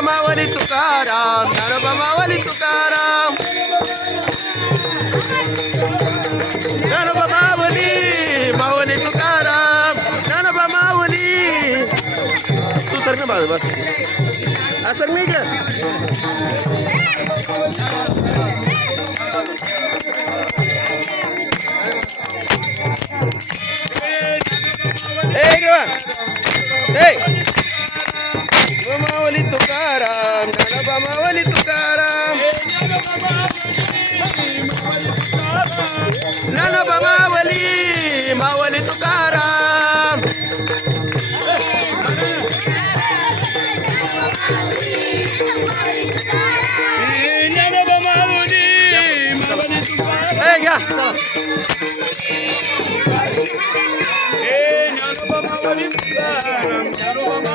तुकाराम तुकाराम ज्ञानोबा तुकाराम. ज्ञानोबा मावली तुकाराम ज्ञानोबा तू बस. मी का ज्ञानोबा घ्या ज्ञानोबा